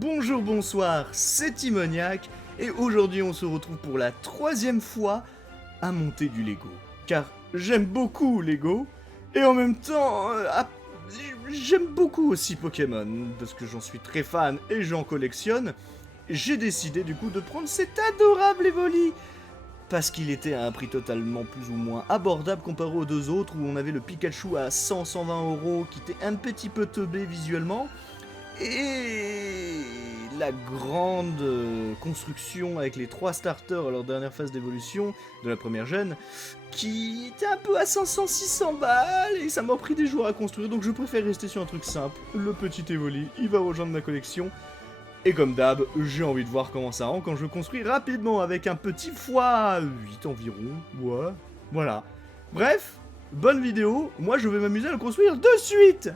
Bonjour, bonsoir, c'est Timoniac, et aujourd'hui on se retrouve pour la troisième fois à monter du Lego. Car j'aime beaucoup Lego, et en même temps, j'aime beaucoup aussi Pokémon, parce que j'en suis très fan et j'en collectionne. J'ai décidé du coup de prendre cet adorable Evoli, parce qu'il était à un prix totalement plus ou moins abordable comparé aux deux autres, où on avait le Pikachu à 100-120 € qui était un petit peu teubé visuellement, et la grande construction avec les 3 starters à leur dernière phase d'évolution de la première gêne, qui était un peu à 500-600 balles, et ça m'a pris des jours à construire, donc je préfère rester sur un truc simple. Le petit Evoli, il va rejoindre ma collection, et comme d'hab, j'ai envie de voir comment ça rend quand je construis rapidement avec un petit x8 environ, ouais, voilà. Bref, bonne vidéo, moi je vais m'amuser à le construire de suite.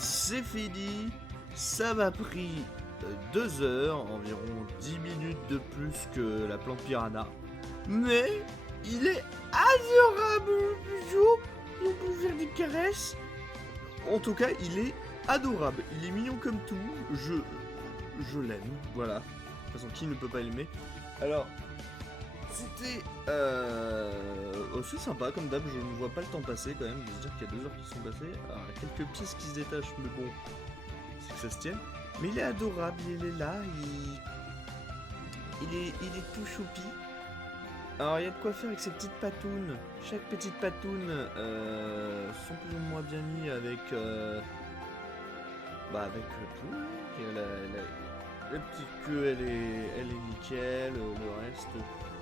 c'est fini. Ça m'a pris 2 heures, environ 10 minutes de plus que la plante piranha. Mais il est adorable, le bijou. On peut faire des caresses. En tout cas, il est adorable. Il est mignon comme tout. Je l'aime. Voilà. De toute façon, qui ne peut pas l'aimer? Alors, c'était aussi sympa, comme d'hab. Je ne vois pas le temps passer quand même. De se dire qu'il y a 2 heures qui sont passées. Alors, il y a quelques pièces qui se détachent, mais bon, c'est que ça se tienne. Mais il est adorable. Il est là. Il est tout choupi. Alors il y a de quoi faire avec ces petites patounes. Chaque petite patoune sont plus ou moins bien mis avec avec tout. Et la petite queue elle est nickel. Le reste,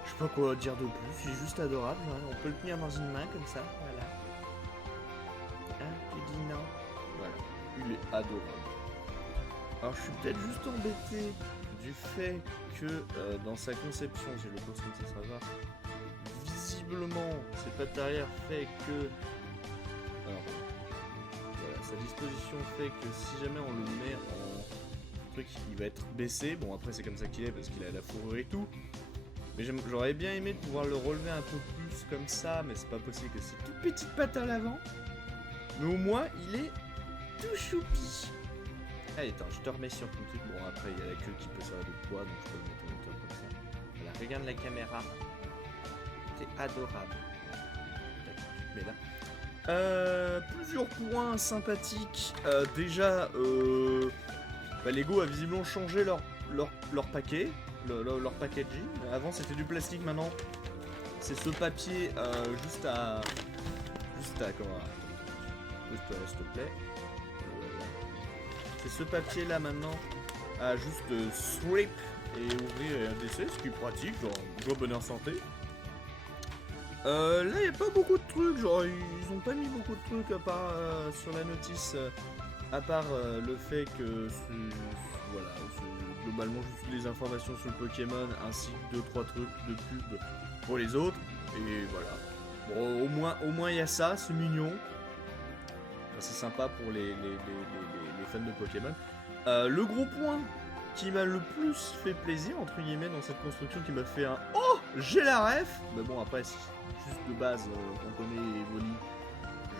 je sais pas quoi dire de plus. C'est juste adorable. Hein. On peut le tenir dans une main comme ça. Voilà. Hein, tu dis non. Voilà. Il est adorable. Alors je suis peut-être juste embêté du fait que dans sa conception, j'ai le poste comme ça sera voir, visiblement ses pattes arrière fait que alors, voilà, sa disposition fait que si jamais on le met en truc, il va être baissé. Bon après c'est comme ça qu'il est parce qu'il a la fourrure et tout. Mais j'aurais bien aimé pouvoir le relever un peu plus comme ça, mais c'est pas possible que c'est toute petite patte à l'avant. Mais au moins il est tout choupi. Allez, attends, je te remets sur ton truc. Bon, après, il y a la queue qui peut servir de poids, donc je peux le mettre en hauteur comme ça. Voilà, regarde la caméra. C'est adorable. Mais là. Plusieurs points sympathiques. Déjà, Lego a visiblement changé leur paquet, leur packaging. Avant, c'était du plastique, maintenant, c'est ce papier juste à comment... Bouge-toi, s'il te plaît. C'est ce papier là maintenant à juste strip et ouvrir et indexer, ce qui est pratique, genre bonheur santé. Là il n'y a pas beaucoup de trucs, genre ils ont pas mis beaucoup de trucs à part sur la notice, à part le fait que voilà, c'est globalement juste les informations sur le Pokémon ainsi que 2-3 trucs de pub pour les autres. Et voilà. Bon, au moins il y a ça, c'est mignon. C'est sympa pour les fans de Pokémon. Le gros point qui m'a le plus fait plaisir, entre guillemets, dans cette construction, qui m'a fait un « Oh, j'ai la ref !» Mais bon, après, juste de base, on connaît Evoli,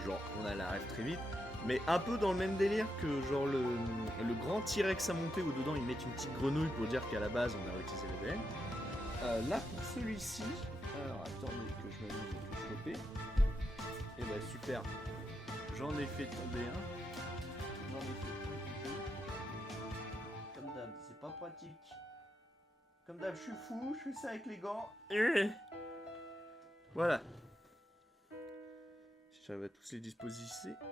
genre, on a la ref très vite. Mais un peu dans le même délire que, genre, le grand T-Rex à monter, où dedans, ils mettent une petite grenouille pour dire qu'à la base, on a réutilisé l'ADN. Là, pour celui-ci... Alors, attendez que je m'amuse à le choper. Et bah, super. J'en ai fait tomber un. Comme d'hab, c'est pas pratique. Comme d'hab, je suis fou, je fais ça avec les gants. Voilà. J'arrive à tous les disposer.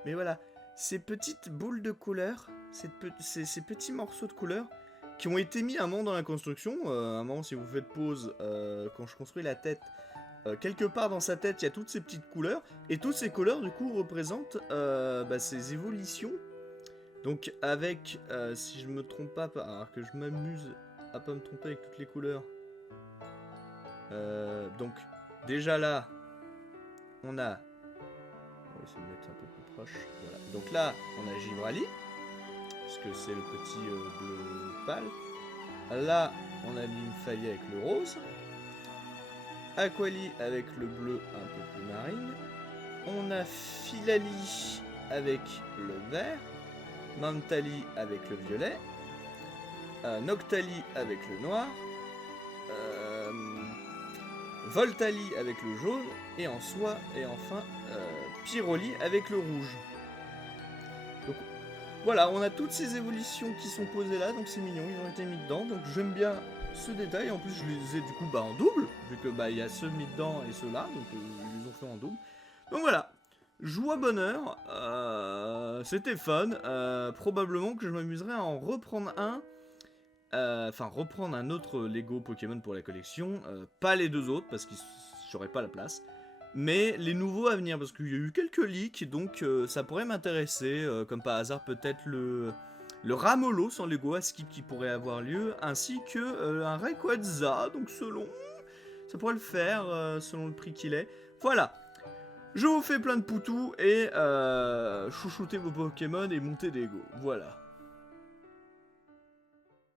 Mais voilà, ces petites boules de couleur, ces petits morceaux de couleur qui ont été mis un moment dans la construction. Un moment, si vous faites pause, quand je construis la tête, quelque part dans sa tête, il y a toutes ces petites couleurs. Et toutes ces couleurs, du coup, représentent ces évolutions. Donc, avec, si je me trompe pas, alors que je m'amuse à pas me tromper avec toutes les couleurs. Donc, déjà là, on a... On va essayer de mettre un peu plus proche. Voilà. Donc là, on a Givrali, puisque c'est le petit bleu pâle. Là, on a Nymphali avec le rose. Aquali avec le bleu un peu plus marine. On a Filali avec le vert. Mantali avec le violet. Noctali avec le noir. Voltali avec le jaune. Et enfin Pyroli avec le rouge. Donc voilà, on a toutes ces évolutions qui sont posées là, donc c'est mignon, ils ont été mis dedans. Donc j'aime bien ce détail, en plus je les ai du coup en double, vu que il y a ceux mis dedans et ceux là, donc ils les ont fait en double. Donc voilà, joie bonheur, c'était fun, probablement que je m'amuserai à en reprendre un, reprendre un autre Lego Pokémon pour la collection, pas les 2 autres parce que j'aurais pas la place, mais les nouveaux à venir, parce qu'il y a eu quelques leaks, donc ça pourrait m'intéresser, comme par hasard peut-être le Ramolo sans Lego à Skip qui pourrait avoir lieu, ainsi que un Rayquaza, donc ça pourrait le faire selon le prix qu'il est. Voilà, Je vous fais plein de poutous et chouchoutez vos Pokémon et montez des Lego. Voilà.